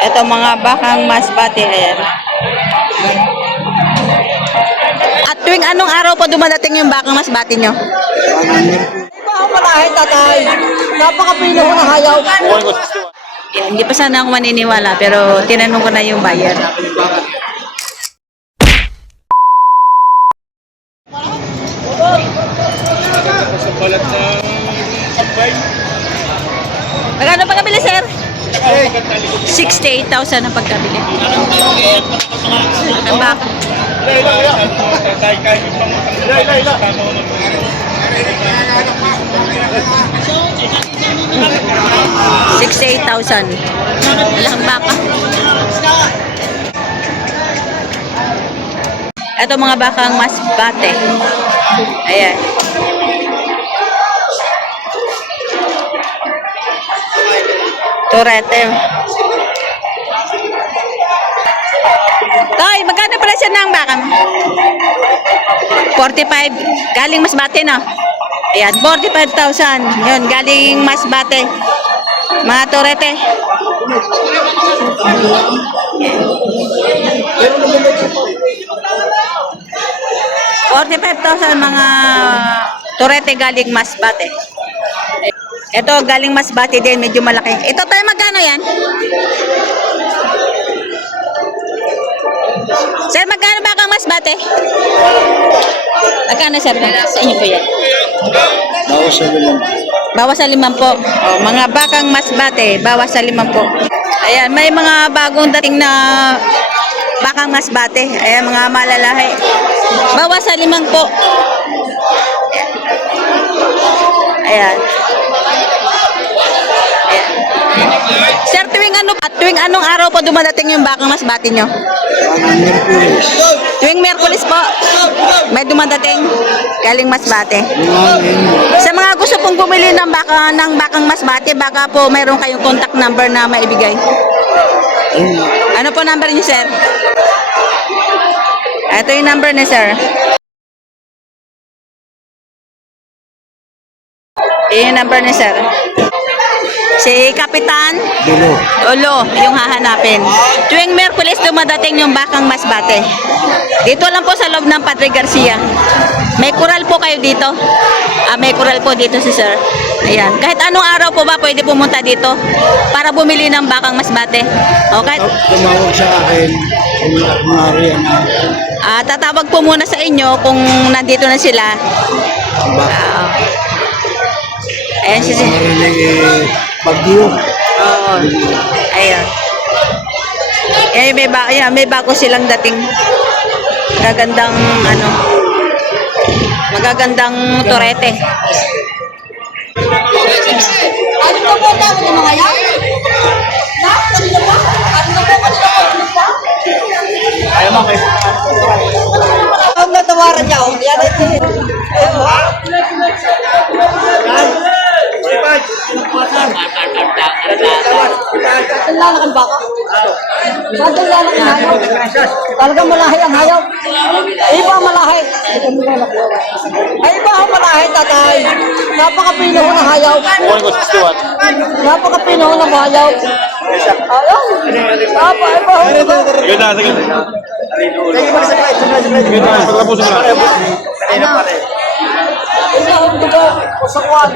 Ito mga bakang masbate, ayan. At tuwing anong araw po dumadating yung bakang masbate nyo? Malahin tatay. Napakapino ko ng hayaw. Yan, hindi pa sana ako maniniwala pero tinanong ko na yung buyer. Magkano pagkabili, sir? 68,000 ang pagkabili. Ang baka. 68,000. Malaking baka. Ito mga bakang masbate. Ayan. Torete. Tay, magkano presyo ng bakang? 45. Galing Masbate, no? Ayan, 45,000. Yun, galing Masbate. Mga torete. $45,000 mga torete galing Masbate. Ito galing Masbate din, medyo malaki. Ito tayo magkano yan? Sir, magkano ba kang Masbate? Magkano, sir? Sa inyo po yan? Bawas sa limang. Bawas sa 5 po. Oh, mga bakang Masbate, bawas sa 5 po. Ayan, may mga bagong dating na bakang Masbate. Ayan, mga malalahi. Bawas sa 5 po. Ayan. Sir, tuwing anong araw po dumadating yung bakang Masbate nyo? Merkulis. Tuwing Miyerkules po, may dumadating galing Masbate. Sa mga gusto pong bumili ng bakang Masbate, baka po mayroon kayong contact number na maibigay. Ano po number niyo, sir? Ito yung number ni sir. Yung number ni sir. Si Kapitan Olo, yung hahanapin. Tuwing Miyerkules dumadating yung bakang Masbate. Dito lang po sa loob ng Padre Garcia. May kural po kayo dito. May kural po dito si sir. Ayan. Kahit anong araw po ba pwede pumunta dito para bumili ng bakang Masbate. Okay? Tumawag sa akin. Marian. Tatawag po muna sa inyo kung nandito na sila. Ayan si sir. Bagyo. Oo. Ayan. May bago silang dating. Magagandang magagandang torete. Ano po po tawag ng mga yan? Ang natawaran niya, yan ito. Lalakan baka? Sadang lalakan hayaw? Talagang malahi ang hayaw? Iba ang malahi. Ay, iba ang malahi, tatay. Napakapino ko ng hayaw. Napakapino ko ng hayaw. Ayaw. Iba ang usakwan.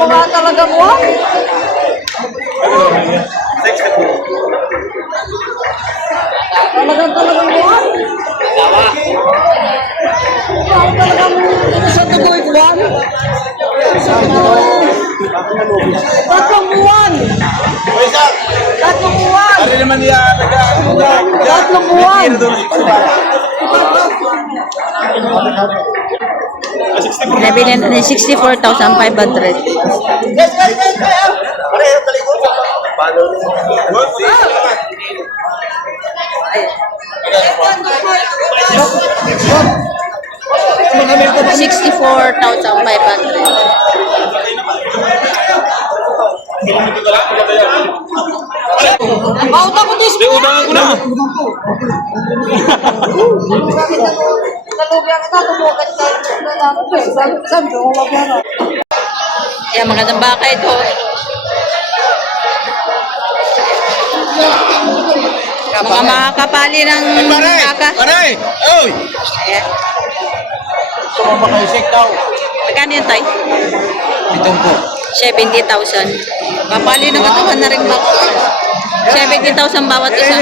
Wala talaga mo. Talagang mo. Sa tuloy buwan. Tatlong buwan. Tatlong buwan. Tatlong buwan. Nabili na 64,500. Bauta mo dis. Udangan ko na. Kalugyan kita, tumukat ka. Sabi ko, wag yan. Yan, magandang baka ito. Mga makakapali ng baka. Aray! Oy! Ayan. Sumama kayo, sek daw. Magkano yun, Tay? Itong po. 70,000. Kapali ng katawan na rin baka. 70,000 bawat isa.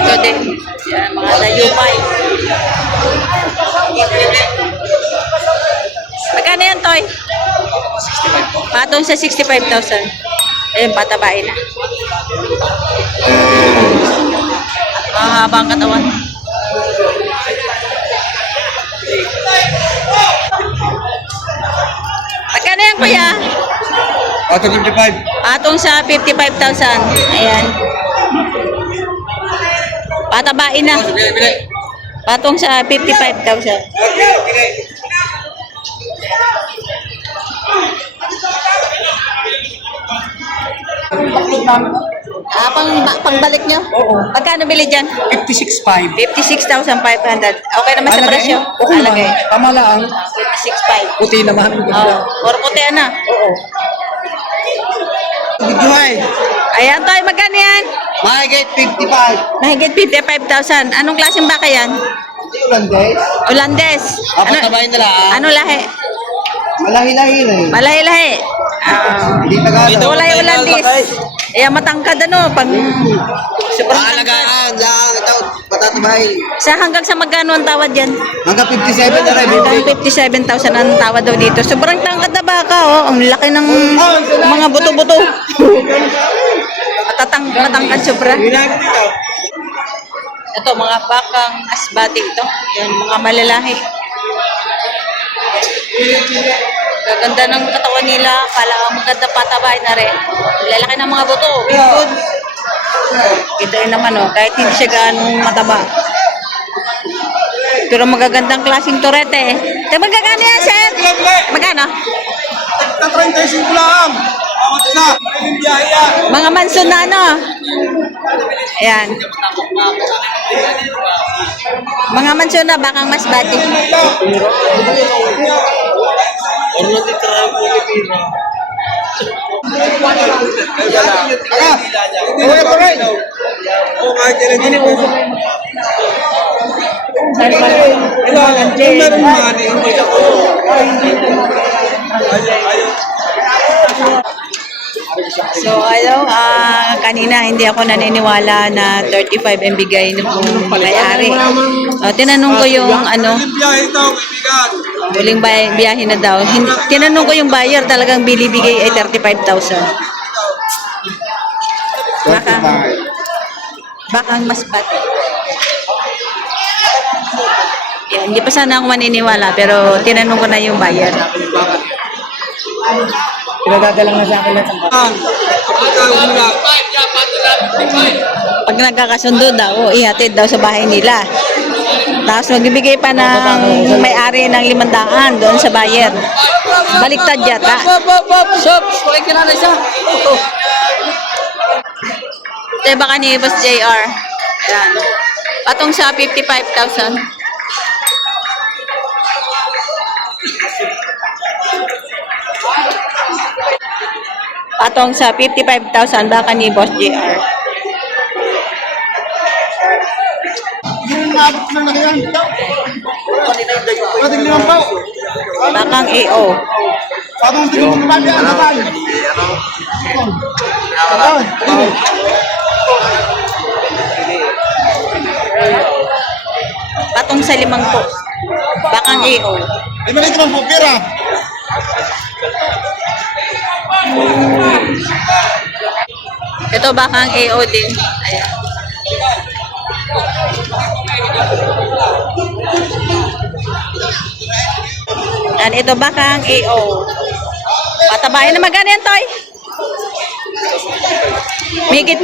Ito din. Yan, mga layupay. Magkano yan, Toy? Patong sa 65,000. Ayun, patabain na. Mahaba ang katawan. Magkano yan, kuya? Ato 55. Patong sa 55,000. Ayan. Patabain na. Patong sa 55,000. Pangbalik nyo? Oo. Magkano bili dyan? 56.5. 56,500. Okay naman sa presyo? Okay lang. Alagay. Tama lang. 56,500. Puti naman. Oh, or puti na. Oo. Bigduhay. Ayan, Toy, magkano yan? Mahigit 55. Mahigit 55,000. Anong klaseng baka yan? Hindi ulan, guys. Ulandes. Papatabayin na lang. Ano lahi? Malahi-lahi na eh. Malahi-lahi. Hindi Tagalog. Kulay Ulandes. Ayan, matangkad ano. Pag sobrang tangkad. Alagaan lang. Ito, patatabayin. Sa hanggang sa magkano ang tawad yan? Hanggang 57 na rin. Hanggang 57,000 ang tawad daw dito. Sobrang tangkad na baka, oh. Ang laki ng mga buto-buto. Matangkad sobra. Ito, mga bakang asbati ito. Yan, mga malalahi. Gaganda ng katawan nila. Kala maganda patabay na rin. Lalaki ng mga buto. Good. Kita rin naman, oh. Kahit hindi siya ganong mataba. Pero magagandang klaseng torete. Kaya magkakano yan, sir? Magkano? 35 lang. Awat na. Mga manson na, ano? Ayan. Mga manson na, bakang mas bati. So, kanina hindi ako naniniwala na 35 ang bigay ng may-ari. Tinanong ko yung huling biyahe na daw. Tinanong ko yung buyer, talagang bilibigay ay 35,000. Bakang mas bati. Yan, hindi pa sana ako maniniwala, pero tinanong ko na yung buyer. Pinagagalang na sa akin lang ang Pag nagkakasundo daw, ihatid daw sa bahay nila. Tapos magbibigay pa ng may-ari ng 500 doon sa buyer. Baliktad yata. Shop! Pakikilala siya. Ito baka ni Boss JR. Ayan. Patong sa 55,000. Patong sa 55,000 baka ni Boss JR. Bakang AO. Patong sa 5 po. Bakang AO. Ay, maliit naman po, pera. Ito bakang AO din. Ayan. Yan, ito bakang AO. Patabayan na magkano yan, Toy? Higit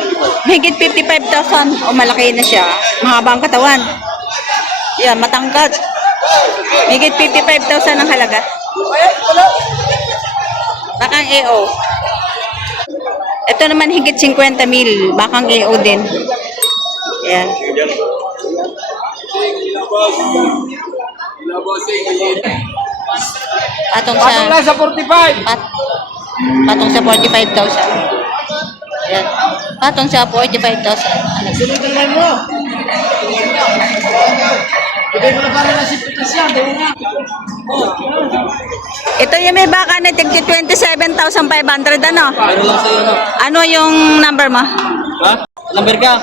55,000. O, malaki na siya. Mahaba ang katawan. Yan, matangkad. Higit 55,000 ang halaga. Bakang AO. Ito naman higit 50,000. Bakang AO din. Ayan. Patong Patong sa lang sa 45. patong sa 45,000. Yan. Patong sa 45,000. Sunod naman mo. Bigay mo na para na si Pitas yan. Di mo na. Ito yung may baka na tigti 27,500 ano? Pero lang sa'yo, no? Ano yung number mo? Ha? Number ka?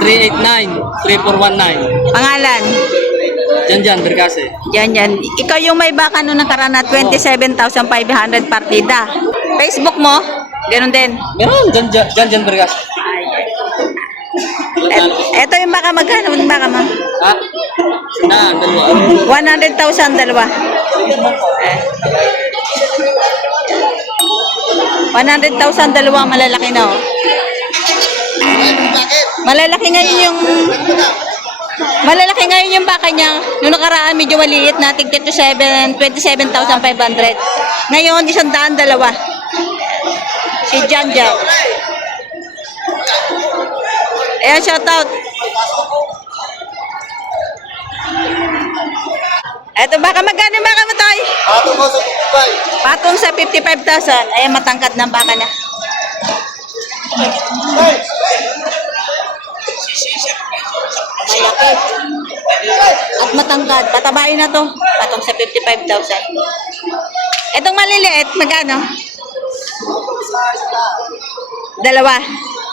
0926-389-3419. Pangalan? Diyan, Berkase. Yan. Ikaw yung may baka nung nakaraan na 27,500 partida. Facebook mo? Ganun din. Meron, diyan, Berkase. Ito yung baka magkano yung baka mo? Ha? Dalawa. 100,000 dalawa. 100,000 dalawa malalaki na oh. Malalaki ngayon yung baka niya. Noong nakaraan medyo maliit na tig 27,500. Ngayon 100 dalawa. Si Jan. Ayan, shout out. Eto baka magkano yung baka mo tayo? Patong mo sa 55. Patong sa 55,000. Ayan, matangkad ng baka na. Malaki. At matangkad. Patabain na to. Patong sa 55,000. Etong maliliit, magkano? Dalawa.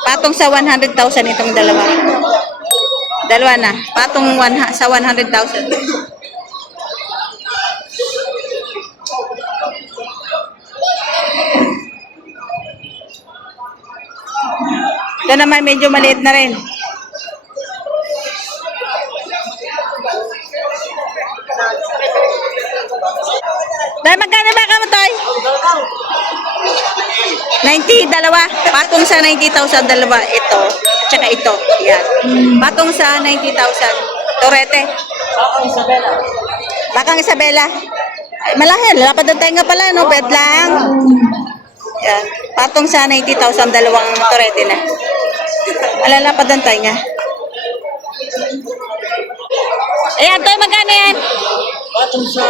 Patong sa 100,000 itong dalawa. Dalawa na. Patong sa 100,000. Ito naman medyo maliit na rin. Dahil magkano ba ka mo, Toy? 90, dalawa. Patong sa 90,000 dalawa. Ito. Tsaka ito. Yan. Patong sa 90,000. Torete. Bakang Isabela. Ay, malaki. Lapad ang tenga pala, no? Bed lang. Yan. Patong sa 90,000 dalawang torete na. Malalapad ang tenga. Ayan, Toy, magkano yan? Patong sa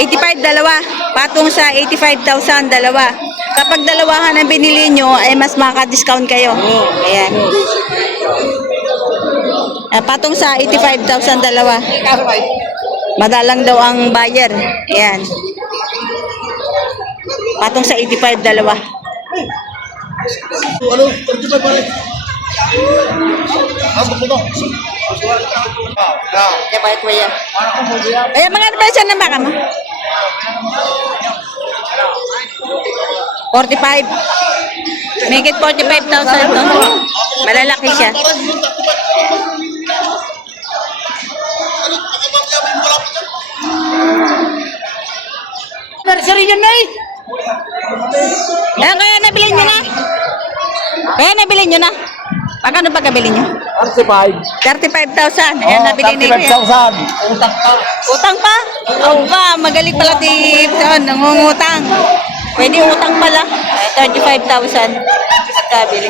85 dalawa. Patong sa 85,000 dalawa. Kapag dalawahan ang binili nyo, ay mas maka-discount kayo. Ayan. Patong sa 85,000 dalawa. Madalang daw ang buyer. Ayan. Patong sa 85 dalawa. Ano? 45 pa rin. Ang buko to. Diba, kuya? Ayan, mga ano ba siya ng baka mo? 45. Make it 45,000 to. Malalaki siya. Nursery yun na eh. Ayan, kaya nabili nyo na. Kaya nabili nyo na. Pagkano ba kabili nyo? 35. 35,000. Ayan, nabili ni Kuya. 35,000. Utang pa? Ba, magaling pala di nangungutang. Pwede utang pala. 35,000. At kabili.